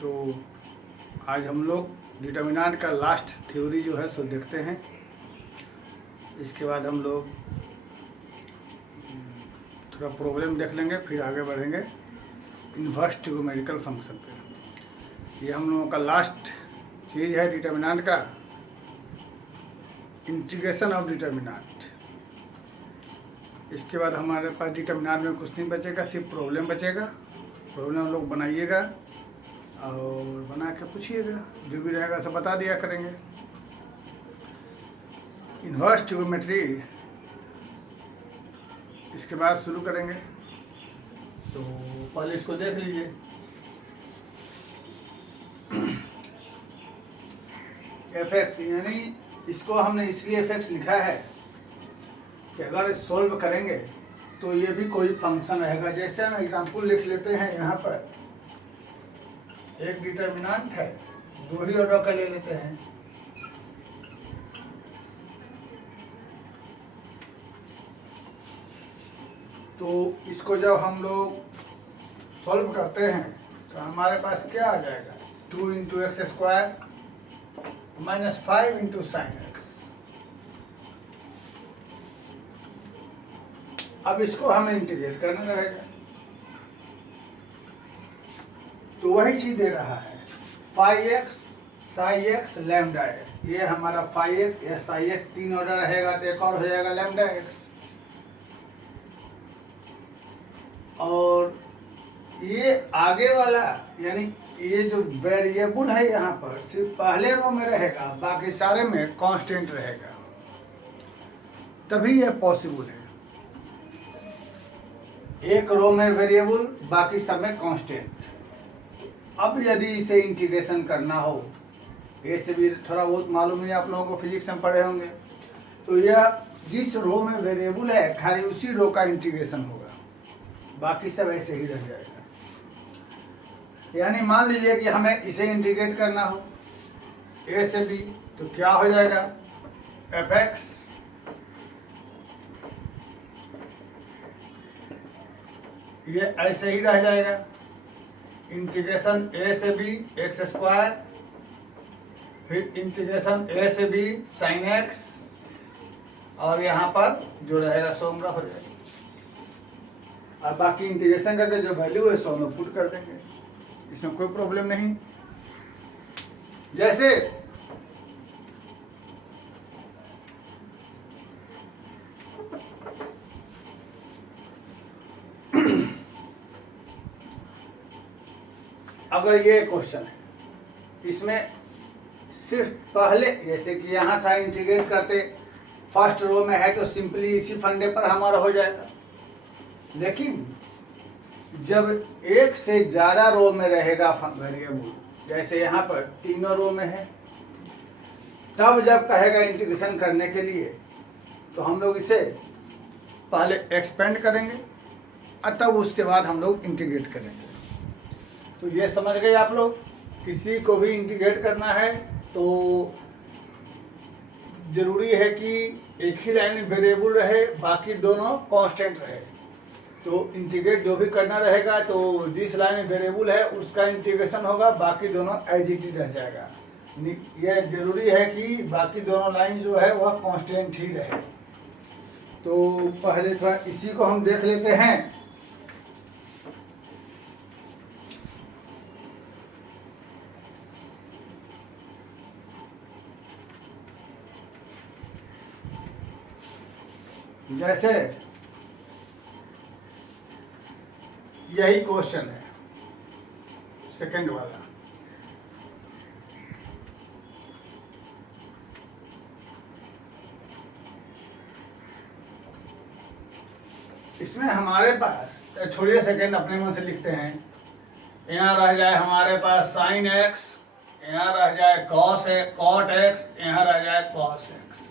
तो आज हम लोग डिटर्मिनेंट का लास्ट थ्योरी जो है सो देखते हैं। इसके बाद हम लोग थोड़ा प्रॉब्लम देख लेंगे, फिर आगे बढ़ेंगे इन्वर्स ट्रिगोनोमेट्रिकल फंक्शन पे। ये हम लोगों का लास्ट चीज़ है डिटर्मिनेंट का, इंटीग्रेशन ऑफ डिटर्मिनेंट। इसके बाद हमारे पास डिटर्मिनेंट में कुछ नहीं बचेगा, सिर्फ प्रॉब्लम बचेगा। प्रॉब्लम लोग बनाइएगा और बना के पूछिएगा, जो भी रहेगा सब बता दिया करेंगे। इन्वर्स ट्रिगोनोमेट्री इसके बाद शुरू करेंगे, तो पहले इसको देख लीजिए। एफ एक्स यानी इसको हमने इसलिए एफ एक्स लिखा है कि अगर सोल्व करेंगे तो ये भी कोई फंक्शन रहेगा। जैसे हम एग्जाम्पल लिख लेते हैं, यहाँ पर एक डिटर्मिनेंट है, दो ही ऑर्डर का ले लेते हैं। तो इसको जब हम लोग सॉल्व करते हैं तो हमारे पास क्या आ जाएगा, 2 into x square minus 5 into sine x. अब इसको हमें इंटीग्रेट करना रहेगा, तो वही चीज दे रहा है, phi x psi x lambda x. ये हमारा फाई एक्स या साई एक्स तीन ऑर्डर रहेगा, तो एक और हो जाएगा लैम्डा एक्स। और ये आगे वाला यानी ये जो वेरिएबल है यहाँ पर सिर्फ पहले रो में रहेगा, बाकी सारे में कांस्टेंट रहेगा, तभी ये पॉसिबल है। एक रो में वेरिएबल, बाकी सब में कांस्टेंट। अब यदि इसे इंटीग्रेशन करना हो, ये से भी थोड़ा बहुत मालूम है, आप लोगों को फिजिक्स में पढ़े होंगे, तो यह जिस रो में वेरिएबल है खाली उसी रो का इंटीग्रेशन होगा, बाकी सब ऐसे ही रह जाएगा। यानी मान लीजिए कि हमें इसे इंटीग्रेट करना हो ए से बी, तो क्या हो जाएगा, एफ एक्स ये ऐसे ही रह जाएगा, इंटीग्रेशन ए से बी एक्स स्क्वायर, फिर इंटीग्रेशन ए से बी साइन एक्स, और यहाँ पर जो रहेगा सो का हो जाएगा। और बाकी इंटीग्रेशन करके जो वैल्यू है सो में पुट कर देंगे, इसमें कोई प्रॉब्लम नहीं। जैसे अगर ये क्वेश्चन है, इसमें सिर्फ पहले जैसे कि यहाँ था इंटीग्रेट करते फर्स्ट रो में है तो सिंपली इसी फंडे पर हमारा हो जाएगा। लेकिन जब एक से ज़्यादा रो में रहेगा वेरिएबल, जैसे यहाँ पर तीनों रो में है, तब जब कहेगा इंटीग्रेशन करने के लिए तो हम लोग इसे पहले एक्सपेंड करेंगे और तब उसके बाद हम लोग इंटीग्रेट करेंगे। तो ये समझ गए आप लोग, किसी को भी इंटीग्रेट करना है तो जरूरी है कि एक ही लाइन वेरिएबल रहे, बाकी दोनों कांस्टेंट रहे। तो इंटीग्रेट जो भी करना रहेगा तो जिस लाइन वेरिएबल है उसका इंटीग्रेशन होगा, बाकी दोनों एज इट इज रह जाएगा। यह जरूरी है कि बाकी दोनों लाइन जो है वह कांस्टेंट ही रहे। तो पहले थोड़ा इसी को हम देख लेते हैं। जैसे यही क्वेश्चन है सेकंड वाला, इसमें हमारे पास, छोड़िए सेकंड, अपने मन से लिखते हैं। यहाँ रह जाए हमारे पास साइन एक्स, यहाँ रह जाए कॉस कॉट एक्स, यहाँ रह जाए कॉस एक्स,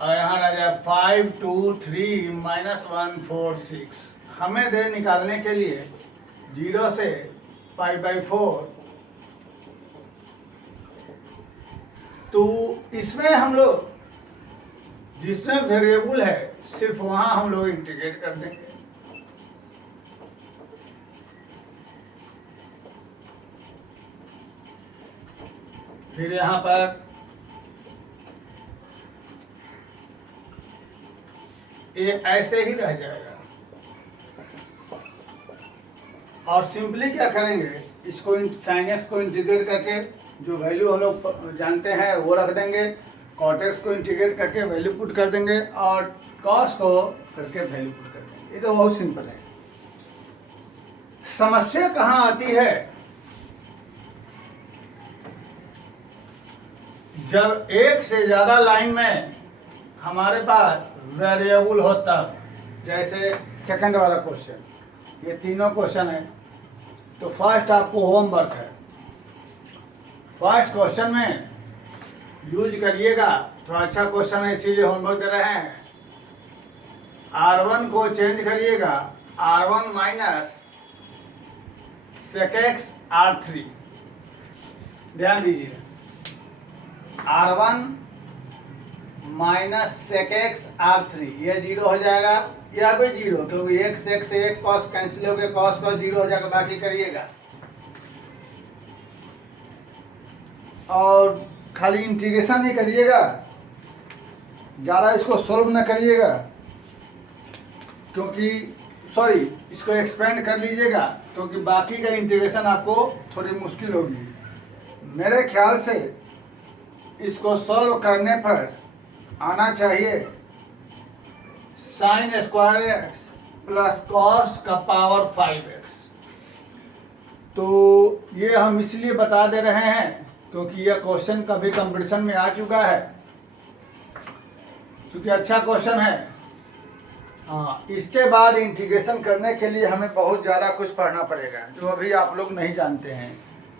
और यहाँ रह जाए 5 2 3 -1 4 6। हमें दे निकालने के लिए 0 से π/4, तो इसमें हम लोग जिसमें वेरिएबल है सिर्फ वहां हम लोग इंटीग्रेट कर देंगे। फिर यहाँ पर ये ऐसे ही रह जाएगा। और सिंपली क्या करेंगे, इसको sin x को इंटीग्रेट करके जो वैल्यू हम लोग जानते हैं वो रख देंगे, cot x को इंटीग्रेट करके वैल्यू पुट कर देंगे और cos को करके वैल्यू पुट कर देंगे। ये तो बहुत सिंपल है। समस्या कहाँ आती है, जब एक से ज्यादा लाइन में हमारे पास वेरिएबल हो तब। जैसे सेकंड वाला क्वेश्चन, ये तीनों क्वेश्चन है, तो फर्स्ट आपको होमवर्क है। फर्स्ट क्वेश्चन में यूज करिएगा, थोड़ा अच्छा क्वेश्चन है इसीलिए होमवर्क दे रहे हैं। R1 को चेंज करिएगा, R1 minus sec x R3। ध्यान दीजिए, R1 minus sec x R3 ये 0 हो जाएगा, यह भी 0 क्योंकि एक sec से एक cos कैंसिल हो गया, cos का 0 हो जाएगा, बाकी करिएगा। और खाली इंटीग्रेशन ही करिएगा, ज़्यादा इसको सॉल्व न करिएगा, क्योंकि सॉरी इसको एक्सपेंड कर लीजिएगा, क्योंकि बाकी का इंटीग्रेशन आपको थोड़ी मुश्किल होगी। मेरे ख्याल से इसको सॉल्व करने पर आना चाहिए sin square x plus cos का पावर 5x। तो ये हम इसलिए बता दे रहे हैं क्योंकि यह क्वेश्चन कभी कंपटीशन में आ चुका है, क्योंकि अच्छा क्वेश्चन है। हाँ, इसके बाद इंटीग्रेशन करने के लिए हमें बहुत ज़्यादा कुछ पढ़ना पड़ेगा जो अभी आप लोग नहीं जानते हैं,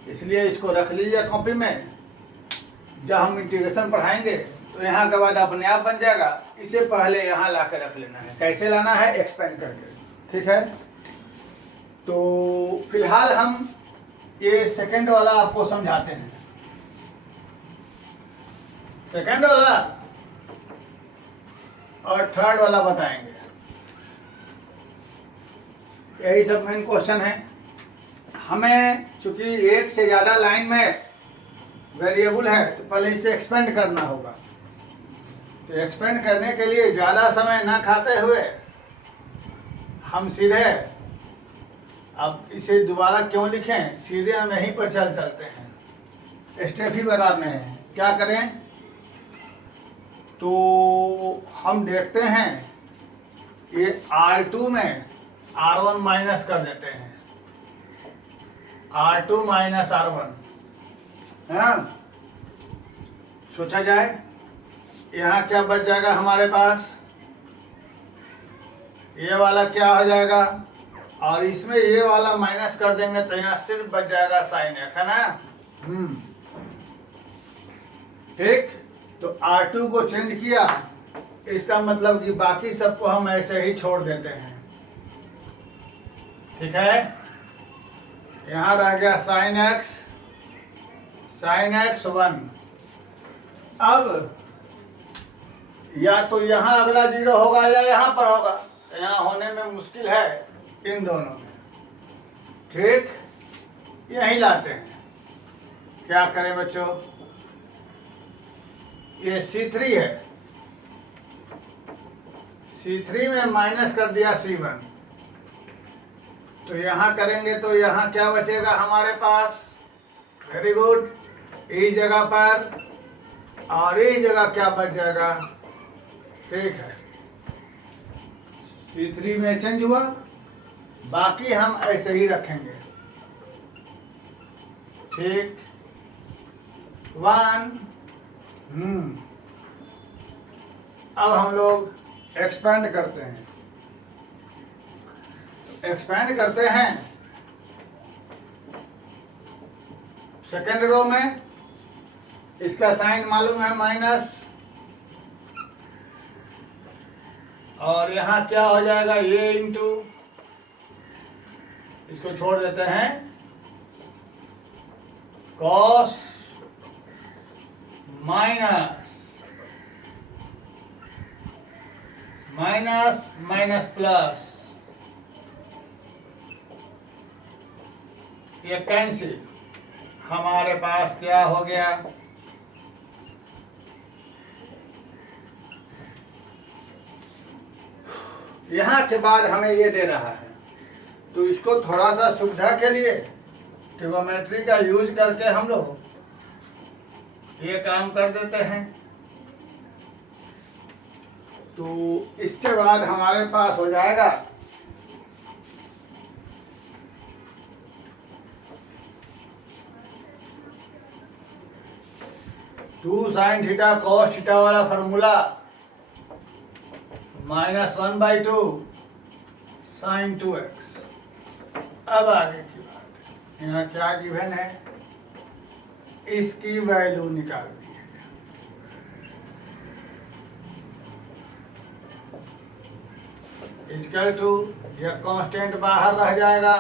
इसलिए इसको रख लीजिए कॉपी में। जब हम इंटीग्रेशन पढ़ाएंगे तो यहाँ के बाद अपने आप बन जाएगा, इसे पहले यहाँ ला कर रख लेना है। कैसे लाना है, एक्सपेंड करके, ठीक है। तो फिलहाल हम ये सेकंड वाला आपको समझाते हैं। सेकंड वाला और थर्ड वाला बताएंगे। यही सब मेन क्वेश्चन है। हमें चूंकि एक से ज़्यादा लाइन में वेरिएबल है तो पहले इसे एक्सपेंड करना होगा। तो एक्सपेंड करने के लिए ज़्यादा समय ना खाते हुए हम सीधे, अब इसे दोबारा क्यों लिखें, सीधे हम यहीं पर चलते हैं। स्टेप ही बनाने हैं, क्या करें। तो हम देखते हैं ये R2 में R1 माइनस कर देते हैं, R2 माइनस R1 है ना। सोचा जाए यहाँ क्या बच जाएगा हमारे पास, ये वाला क्या हो जाएगा, और इसमें ये वाला माइनस कर देंगे तो यहाँ सिर्फ बच जाएगा sin x, है ना। ठीक, तो R2 को चेंज किया, इसका मतलब कि बाकी सबको हम ऐसे ही छोड़ देते हैं, ठीक है। यहाँ रह गया sin x 1। अब या तो यहाँ अगला 0 होगा या यहाँ पर होगा, तो यहाँ होने में मुश्किल है इन दोनों में, ठीक। यही लाते हैं, क्या करें बच्चों, ये C3 है, C3 में माइनस कर दिया C1, तो यहाँ करेंगे तो यहाँ क्या बचेगा हमारे पास, वेरी गुड, इस जगह पर और इस जगह क्या बच जाएगा, ठीक है। C3 में चेंज हुआ, बाकी हम ऐसे ही रखेंगे, ठीक। 1 अब हम लोग एक्सपेंड करते हैं। एक्सपेंड करते हैं सेकेंड रो में, इसका साइन मालूम है माइनस, और यहाँ क्या हो जाएगा, ये इंटू, इसको छोड़ देते हैं, cos minus minus minus plus, ये कैंसिल, हमारे पास क्या हो गया, यहाँ के बाद हमें ये दे रहा है, तो इसको थोड़ा सा सुविधा के लिए ट्रिग्नोमेट्री का यूज करके हम लोग ये काम कर देते हैं। तो इसके बाद हमारे पास हो जाएगा two sine theta cos theta वाला फॉर्मूला -1/2 sin 2x। अब आगे की बात, यहाँ क्या गिवन है, इसकी वैल्यू निकालनी है। इक्वल टू, यह कांस्टेंट बाहर रह जाएगा,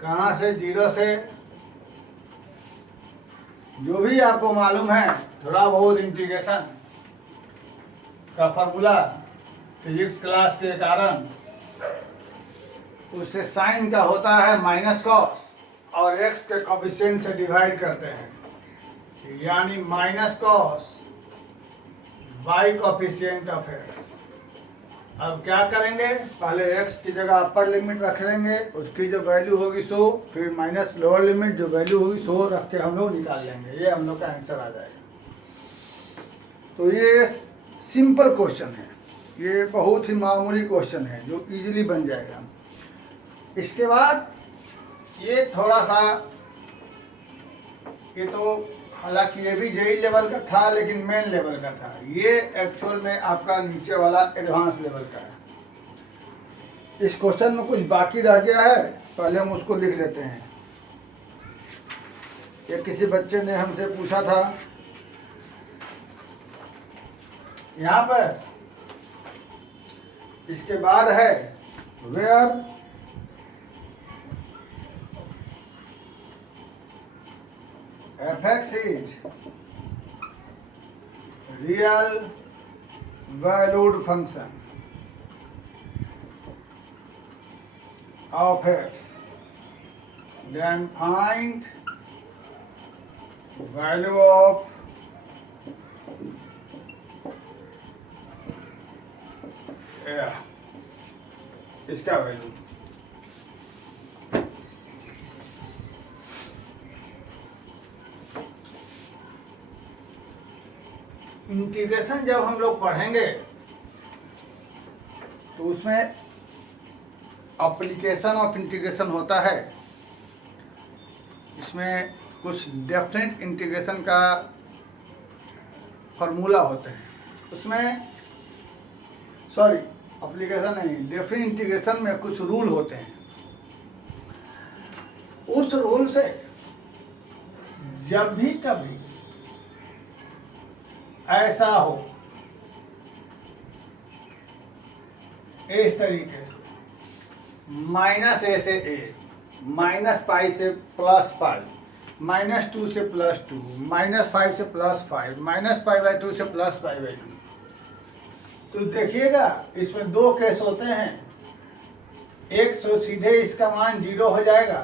कहाँ से, 0 से। जो भी आपको मालूम है थोड़ा बहुत इंटीग्रेशन का फॉर्मूला फिजिक्स क्लास के कारण, उससे साइन का होता है माइनस कॉस और एक्स के कोफिशिएंट से डिवाइड करते हैं, यानी minus cos by coefficient of x. अब क्या करेंगे, पहले x की जगह अपर लिमिट रख लेंगे, उसकी जो वैल्यू होगी 100, फिर माइनस लोअर लिमिट जो वैल्यू होगी 100 रख के हम लोग निकाल लेंगे, ये हम लोग का आंसर आ जाएगा। तो ये सिंपल क्वेश्चन है, ये बहुत ही मामूली क्वेश्चन है जो इजीली बन जाएगा। इसके बाद ये थोड़ा सा, ये तो हालांकि ये भी जेई लेवल का था लेकिन मेन लेवल का था, ये एक्चुअल में आपका नीचे वाला एडवांस लेवल का है। इस क्वेश्चन में कुछ बाकी रह गया है, पहले हम उसको लिख लेते हैं। ये किसी बच्चे ने हमसे पूछा था, यहाँ पर इसके बाद है where fx is real valued function of x, then find value of इसका वैल्यू। इंटीग्रेशन जब हम लोग पढ़ेंगे तो उसमें एप्लीकेशन ऑफ इंटीग्रेशन होता है, इसमें कुछ डेफिनेट इंटीग्रेशन का फॉर्मूला होते हैं, उसमें सॉरी एप्लीकेशन नहीं, डेफिनेट इंटीग्रेशन में कुछ रूल होते हैं। उस रूल से जब भी कभी ऐसा हो इस तरीके से, -a से a, -π से +π, -2 से +2, -5 से +5, -π/2 से +π/2, तो देखिएगा इसमें दो केस होते हैं। एक सो सीधे इसका मान 0 हो जाएगा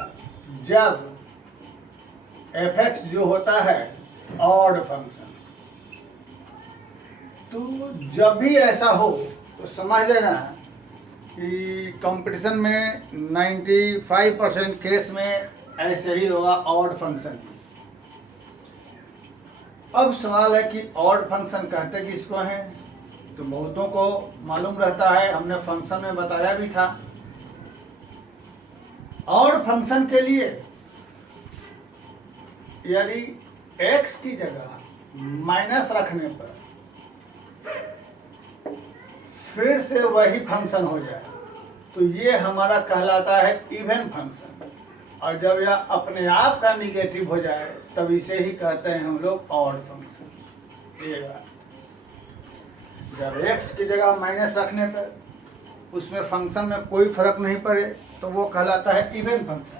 जब fx जो होता है ऑड फंक्शन। तो जब भी ऐसा हो तो समझ लेना कि कंपटीशन में 95% केस में ऐसे ही होगा ऑड फंक्शन। अब सवाल है कि ऑड फंक्शन कहते किसको हैं, तो बहुतों को मालूम रहता है, हमने फंक्शन में बताया भी था। ऑड फंक्शन के लिए यदि x की जगह माइनस रखने पर फिर से वही फंक्शन हो जाए तो ये हमारा कहलाता है इवन फंक्शन, और जब यह अपने आप का निगेटिव हो जाए तब इसे ही कहते हैं हम लोग ऑड फंक्शन। ये बात, जब x की जगह माइनस रखने पर उसमें फंक्शन में कोई फर्क नहीं पड़े तो वो कहलाता है इवन फंक्शन,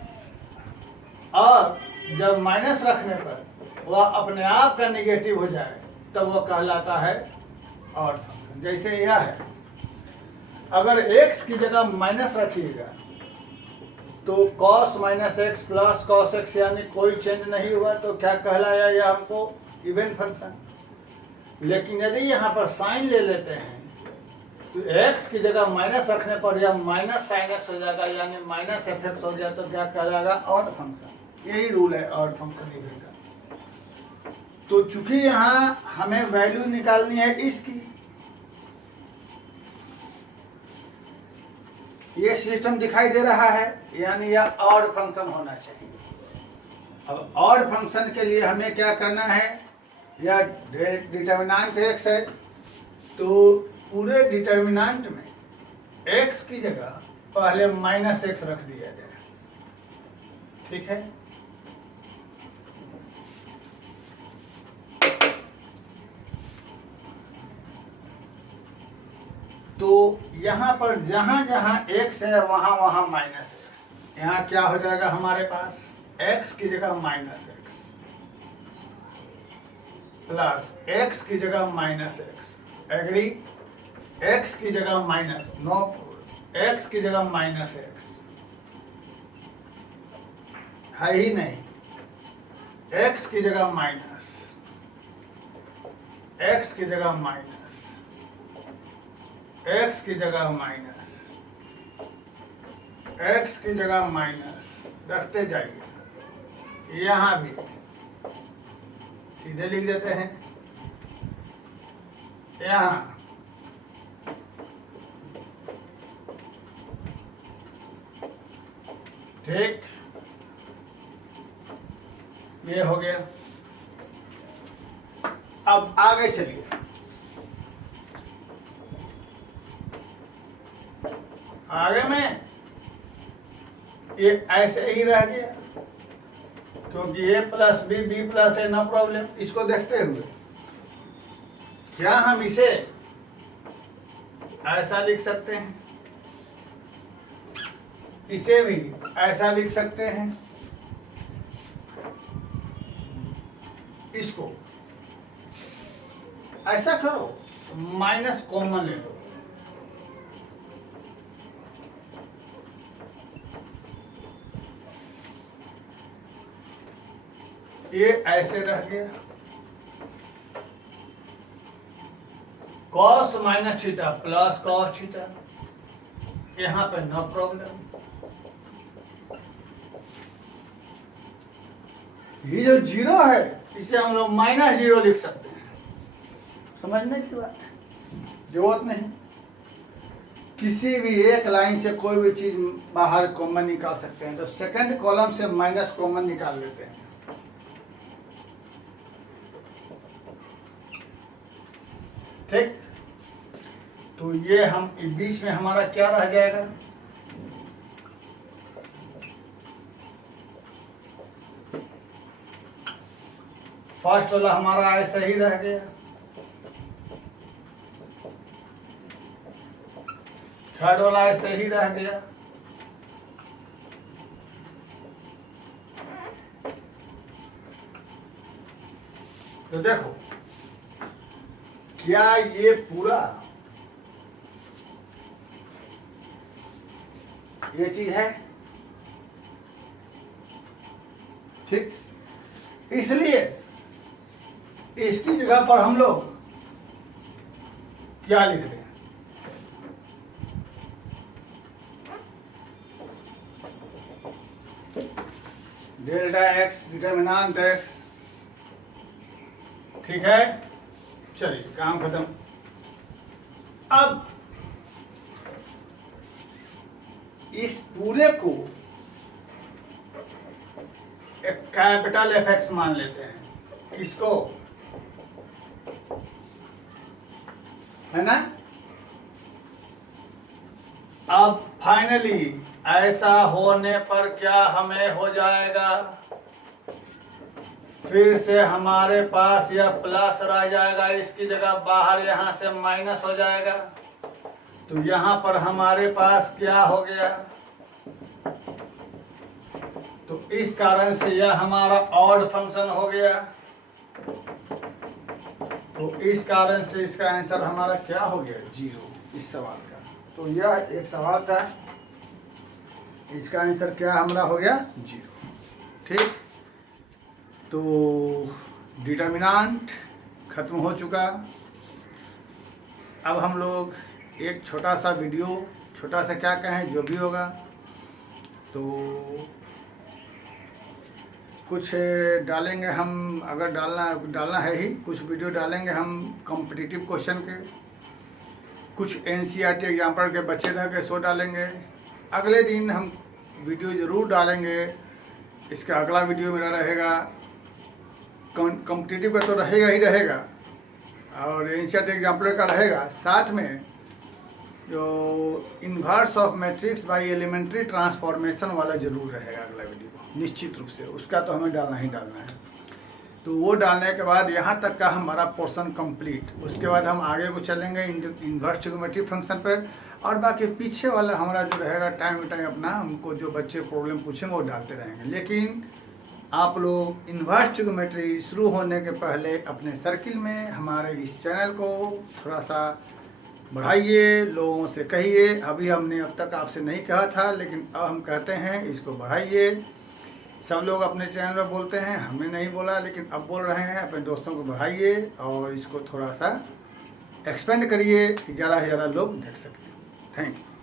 और जब माइनस रखने पर वह अपने आप का निगेटिव हो जाए तब वो कहलाता है ऑड फंक्शन। जैसे यह है, अगर x की जगह माइनस रखिएगा तो cos -x plus cos x यानी कोई चेंज नहीं हुआ तो क्या कहलाया यह हमको इवन फंक्शन। लेकिन यदि यहाँ पर साइन ले लेते हैं तो x की जगह माइनस रखने पर यह माइनस साइन एक्स हो जाएगा, यानी माइनस एफ एक्स हो गया, तो क्या कहलाएगा? Odd function. यही रूल है ऑड फंक्शन डिग्री का। तो चूंकि यहाँ हमें वैल्यू निकालनी है इसकी, ये सिस्टम दिखाई दे रहा है, यानी यह ऑड फंक्शन होना चाहिए। अब ऑड फंक्शन के लिए हमें क्या करना है? यह डिटर्मिनेंट x है, तो पूरे डिटर्मिनेंट में x की जगह पहले माइनस एक्स रख दिया जाए। ठीक है, तो यहाँ पर जहां जहां x है वहां वहां माइनस एक्स। यहाँ क्या हो जाएगा हमारे पास? x की जगह माइनस एक्स प्लस x की जगह माइनस एक्स। एग्री? x की जगह माइनस, नो, x की जगह माइनस एक्स है ही नहीं, x की जगह माइनस, x की जगह माइनस, x की जगह माइनस, x की जगह माइनस रखते जाइए। यहाँ भी सीधे लिख देते हैं, यहाँ ठीक, ये हो गया। अब आगे चलिए, आगे में ये ऐसे ही रह गया, क्योंकि a plus B plus A, no problem. इसको देखते हुए क्या हम इसे ऐसा लिख सकते हैं, इसे भी ऐसा लिख सकते हैं, इसको ऐसा करो, माइनस कॉमन ले लो, ये ऐसे रह गया, cos minus theta plus cos theta, यहाँ पे नो प्रॉब्लम। ये जो जीरो है इसे हम लोग माइनस जीरो लिख सकते हैं, समझने की बात है, जरूरत नहीं। किसी भी एक लाइन से कोई भी चीज बाहर कॉमन निकाल सकते हैं, तो सेकंड कॉलम से माइनस कॉमन निकाल लेते हैं। ठीक, तो ये हम बीच में हमारा क्या रह जाएगा? फर्स्ट वाला हमारा ऐसा ही रह गया, थर्ड वाला ऐसे ही रह गया, तो देखो क्या ये पूरा ये चीज है? ठीक, इसलिए इसकी जगह पर हम लोग क्या लिख दें? Delta x determinant x. ठीक है, चलिए काम खत्म। अब इस पूरे को एक कैपिटल एफ एक्स मान लेते हैं, किसको? है ना? अब फाइनली ऐसा होने पर क्या हमें हो जाएगा? फिर से हमारे पास यह प्लस रह जाएगा, इसकी जगह बाहर यहाँ से माइनस हो जाएगा, तो यहाँ पर हमारे पास क्या हो गया? तो इस कारण से यह हमारा ऑड फंक्शन हो गया। तो इस कारण से इसका आंसर हमारा क्या हो गया? जीरो, इस सवाल का। तो यह एक सवाल था, इसका आंसर क्या हमारा हो गया? जीरो। ठीक, तो डिटर्मिनेंट खत्म हो चुका। अब हम लोग एक छोटा सा वीडियो, छोटा सा क्या कहें, जो भी होगा, तो कुछ डालेंगे हम, अगर डालना है ही, कुछ वीडियो डालेंगे हम कॉम्पिटिटिव क्वेश्चन के, कुछ एनसीईआरटी एग्जाम्पल के बच्चे रह के शो डालेंगे। अगले दिन हम वीडियो ज़रूर डालेंगे। इसका अगला वीडियो मेरा रहेगा कॉम्पिटिटिव का, तो रहेगा ही रहेगा, और एनसीईआरटी एग्जाम्पल का रहेगा। साथ में जो inverse of matrix by elementary transformation वाला जरूर रहेगा अगला वीडियो, निश्चित रूप से उसका तो हमें डालना ही डालना है। तो वो डालने के बाद यहाँ तक का हमारा पोर्शन कंप्लीट। उसके बाद हम आगे को चलेंगे इन्वर्स ट्रिग्नोमेट्री फंक्शन पर, और बाकी पीछे वाला हमारा जो रहेगा टाइम टू टाइम अपना, हमको जो बच्चे प्रॉब्लम पूछेंगे वो डालते रहेंगे। लेकिन आप लोग इन्वर्स ट्रिग्नोमेट्री शुरू होने के पहले अपने सर्किल में हमारे इस चैनल को थोड़ा सा बढ़ाइए, लोगों से कहिए। अभी हमने अब तक आपसे नहीं कहा था, लेकिन अब हम कहते हैं इसको बढ़ाइए। सब लोग अपने चैनल पर बोलते हैं, हमने नहीं बोला, लेकिन अब बोल रहे हैं, अपने दोस्तों को बढ़ाइए और इसको थोड़ा सा एक्सपेंड करिए कि ज़्यादा से ज़्यादा लोग देख सकें। Thank you.